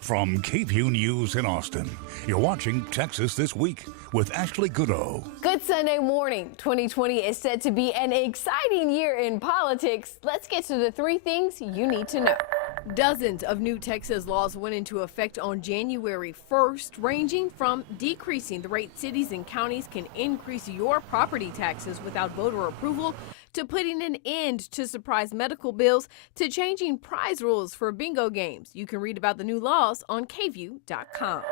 From KVUE News in Austin, you're watching Texas This Week with Ashley Goudeau. Good Sunday morning. 2020 is set to be an exciting year in politics. Let's get to the three things you need to know. Dozens of new Texas laws went into effect on January 1st, ranging from decreasing the rate cities and counties can increase your property taxes without voter approval, to putting an end to surprise medical bills, to changing prize rules for bingo games. You can read about the new laws on KVUE.com.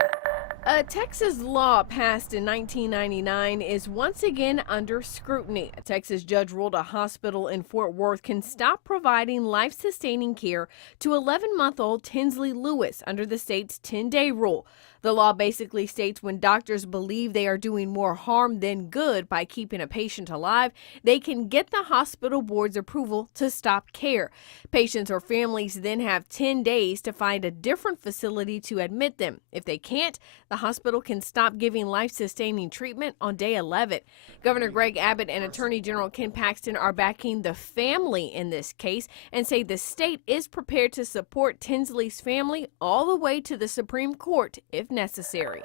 A Texas law passed in 1999 is once again under scrutiny. A Texas judge ruled a hospital in Fort Worth can stop providing life-sustaining care to 11-month-old Tinsley Lewis under the state's 10-day rule. The law basically states when doctors believe they are doing more harm than good by keeping a patient alive, they can get the hospital board's approval to stop care. Patients or families then have 10 days to find a different facility to admit them. If they can't, the hospital can stop giving life-sustaining treatment on day 11. Governor Greg Abbott and Attorney General Ken Paxton are backing the family in this case and say the state is prepared to support Tinsley's family all the way to the Supreme Court if necessary.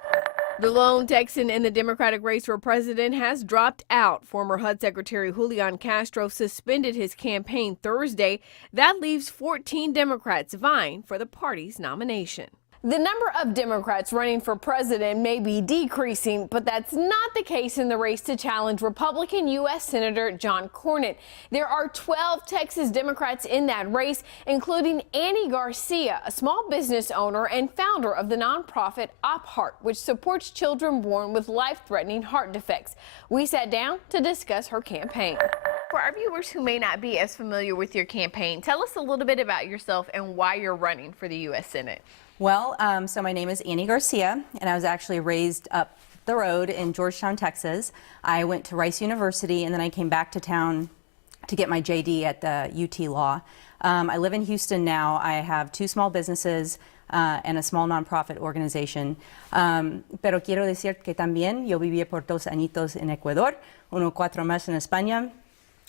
The lone Texan in the Democratic race for president has dropped out. Former HUD Secretary Julian Castro suspended his campaign Thursday. That leaves 14 Democrats vying for the party's nomination. The number of Democrats running for president may be decreasing, but that's not the case in the race to challenge Republican U.S. Senator John Cornyn. There are 12 Texas Democrats in that race, including Annie Garcia, a small business owner and founder of the nonprofit OpHeart, which supports children born with life-threatening heart defects. We sat down to discuss her campaign. For our viewers who may not be as familiar with your campaign, tell us a little bit about yourself and why you're running for the U.S. Senate. Well, so my name is Annie Garcia, and I was actually raised up the road in Georgetown, Texas. I went to Rice University, and then I came back to town to get my JD at the UT Law. I live in Houston now. I have 2 small businesses and a small nonprofit organization. Pero quiero decir que también yo viví por 2 añitos en Ecuador, 4 más en España.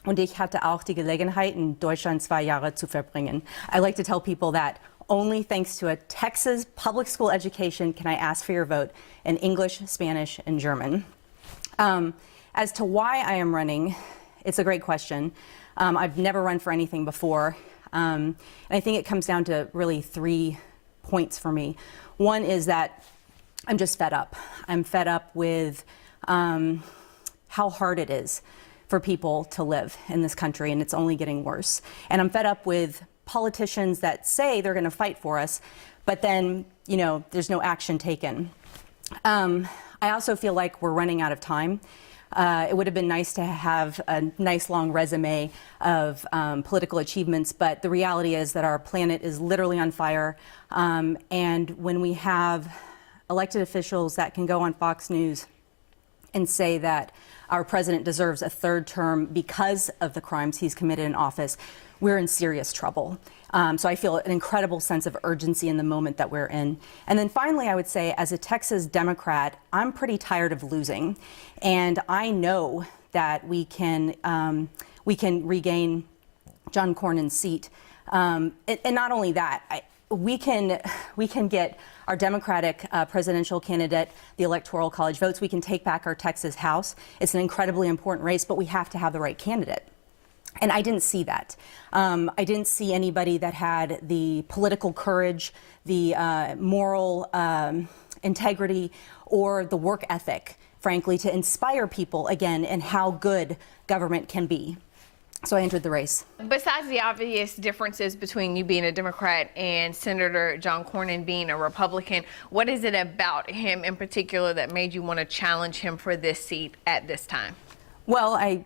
Und ich hatte auch die Gelegenheit, in Deutschland 2 Jahre zu verbringen. I like to tell people that only thanks to a Texas public school education can I ask for your vote in English, Spanish, and German. As to why I am running, it's a great question. I've never run for anything before. And I think it comes down to really 3 points for me. One is that I'm just fed up. I'm fed up with how hard it is for people to live in this country, and it's only getting worse. And I'm fed up with politicians that say they're going to fight for us, but then, you know, there's no action taken. I also feel like we're running out of time. It would have been nice to have a nice long resume of political achievements, but the reality is that our planet is literally on fire. And when we have elected officials that can go on Fox News and say that our president deserves a 3rd term because of the crimes he's committed in office, we're in serious trouble. So I feel an incredible sense of urgency in the moment that we're in. And then finally, I would say, as a Texas Democrat, I'm pretty tired of losing. And I know that we can regain John Cornyn's seat. And not only that, we can get our Democratic presidential candidate the Electoral College votes. We can take back our Texas House. It's an incredibly important race, but we have to have the right candidate. And I didn't see that. I didn't see anybody that had the political courage, the moral integrity, or the work ethic, frankly, to inspire people again in how good government can be. So I entered the race. Besides the obvious differences between you being a Democrat and Senator John Cornyn being a Republican, what is it about him in particular that made you want to challenge him for this seat at this time? Well, I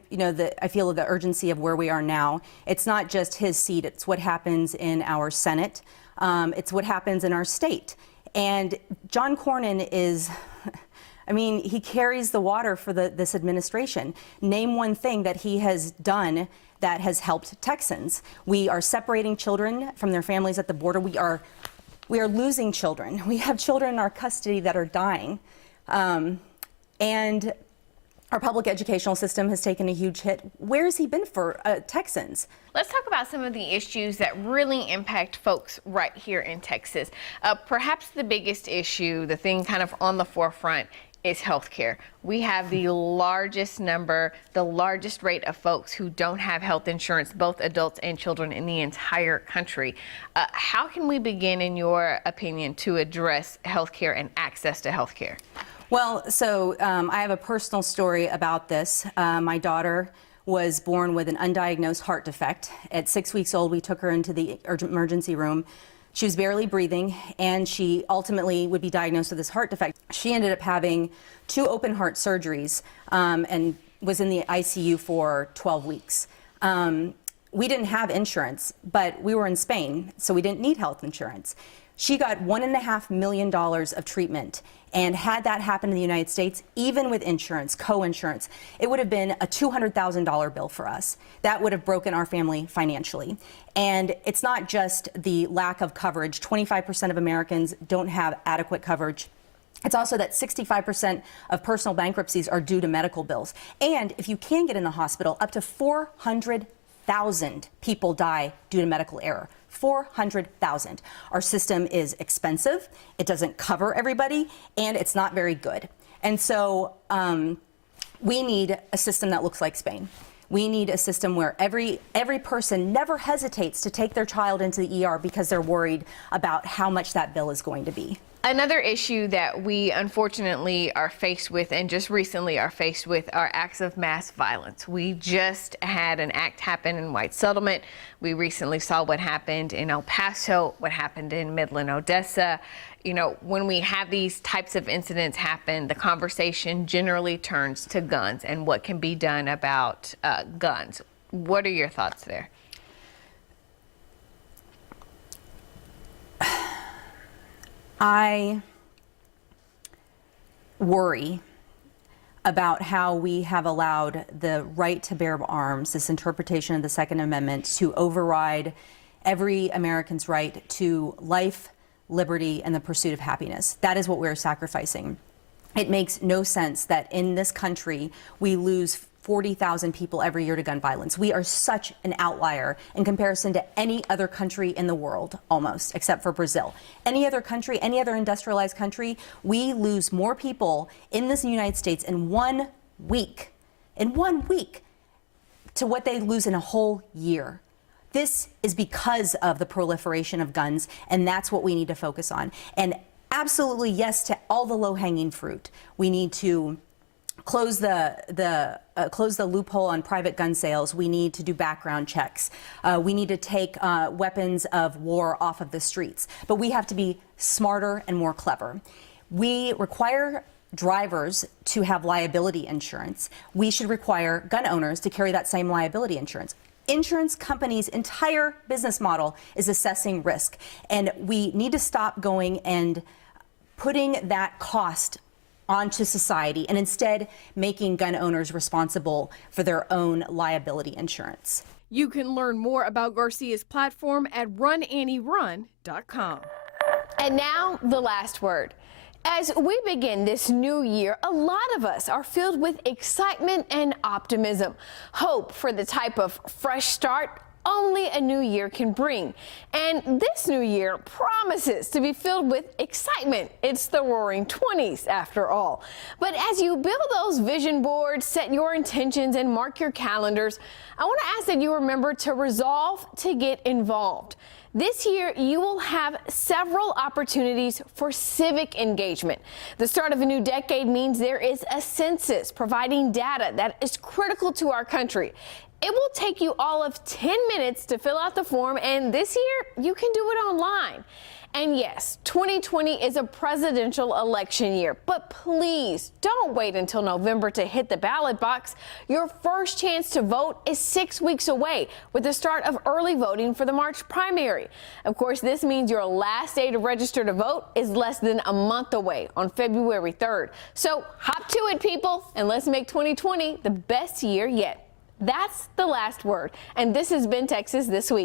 feel the urgency of where we are now. It's not just his seat, it's what happens in our Senate. It's what happens in our state. And John Cornyn is, I mean, he carries the water for this administration. Name one thing that he has done that has helped Texans. We are separating children from their families at the border. We are losing children. We have children in our custody that are dying. And Our public educational system has taken a huge hit. Where has he been for Texans? Let's talk about some of the issues that really impact folks right here in Texas. Perhaps the biggest issue, the thing kind of on the forefront, is healthcare. We have the largest number, the largest rate of folks who don't have health insurance, both adults and children, in the entire country. How can we begin, in your opinion, to address healthcare and access to healthcare? Well, so I have a personal story about this. My daughter was born with an undiagnosed heart defect. At 6 weeks old, we took her into the emergency room. She was barely breathing, and she ultimately would be diagnosed with this heart defect. She ended up having 2 open heart surgeries and was in the ICU for 12 weeks. We didn't have insurance, but we were in Spain, so we didn't need health insurance. She got $1.5 million of treatment, and had that happened in the United States, even with insurance, co-insurance, it would have been a $200,000 bill for us. That would have broken our family financially. And it's not just the lack of coverage. 25% of Americans don't have adequate coverage. It's also that 65% of personal bankruptcies are due to medical bills. And if you can get in the hospital, up to 400,000 people die due to medical error. 400,000. Our system is expensive, it doesn't cover everybody, and it's not very good. And so we need a system that looks like Spain. We need a system where every person never hesitates to take their child into the ER because they're worried about how much that bill is going to be. Another issue that we unfortunately are faced with, and just recently are faced with, are acts of mass violence. We just had an act happen in White Settlement. We recently saw what happened in El Paso, what happened in Midland, Odessa. You know, when we have these types of incidents happen, the conversation generally turns to guns and what can be done about guns. What are your thoughts there? I worry about how we have allowed the right to bear arms, this interpretation of the Second Amendment, to override every American's right to life, liberty, and the pursuit of happiness. That is what we're sacrificing. It makes no sense that in this country we lose 40,000 people every year to gun violence. We are such an outlier in comparison to any other country in the world, almost, except for Brazil. Any other country, any other industrialized country, we lose more people in this United States in 1 week, to what they lose in a whole year. This is because of the proliferation of guns, and that's what we need to focus on. And absolutely yes to all the low-hanging fruit. We need to close the loophole on private gun sales. We need to do background checks. We need to take weapons of war off of the streets. But we have to be smarter and more clever. We require drivers to have liability insurance. We should require gun owners to carry that same liability insurance. Insurance companies' entire business model is assessing risk, and we need to stop going and putting that cost onto society and instead making gun owners responsible for their own liability insurance. You can learn more about Garcia's platform at runannierun.com. And now, the last word. As we begin this new year, a lot of us are filled with excitement and optimism, hope for the type of fresh start only a new year can bring. And this new year promises to be filled with excitement. It's the Roaring 20s after all. But as you build those vision boards, set your intentions, and mark your calendars, I want to ask that you remember to resolve to get involved. This year, you will have several opportunities for civic engagement. The start of a new decade means there is a census providing data that is critical to our country. It will take you all of 10 minutes to fill out the form, and this year, you can do it online. And yes, 2020 is a presidential election year, but please don't wait until November to hit the ballot box. Your first chance to vote is 6 weeks away with the start of early voting for the March primary. Of course, this means your last day to register to vote is less than a month away on February 3rd. So hop to it, people, and let's make 2020 the best year yet. That's the last word, and this has been Texas This Week.